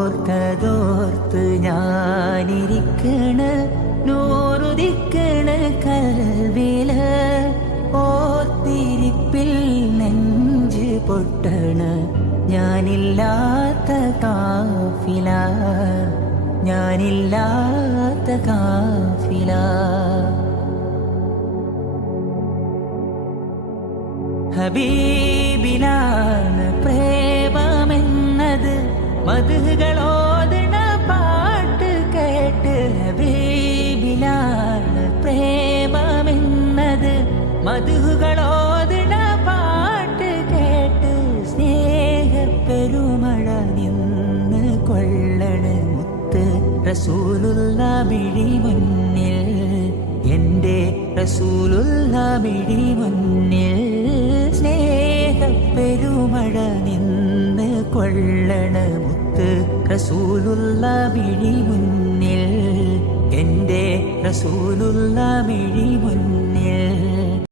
ഓർത്തതോർത്ത് ഞാനിരിക്കണ നൂറുദിക്കണ കൽവില് ഓർത്തിരിപ്പിൽ നെഞ്ച് പൊട്ടണ ഞാനില്ലാത്ത കാഫില ഞാനില്ലാത്ത കാഫില. ഹബീബിലാണ് പ്രേമമെന്നത് മദ്ഹുകളോദണ പാട്ട് കേട്ട്. ഹബീബിലാണ് പ്രേമമെന്നത് മദ്ഹുകളോദണ പാട്ട് കേട്ട്. സ്നേഹപ്പെരുമഴ നിന്ന് കൊള്ളണ മുത്ത് റസൂലുള്ള മിഴി മുന്നിൽ, എൻ്റെ റസൂലുള്ള മിഴി മുന്നിൽ. സ്നേഹപ്പെരുമഴ നിന്ന് കൊള്ളണ മുത്ത് റസൂലുള്ള മിഴി മുന്നിൽ, എൻ്റെ റസൂലുള്ള മിഴി മുന്നിൽ.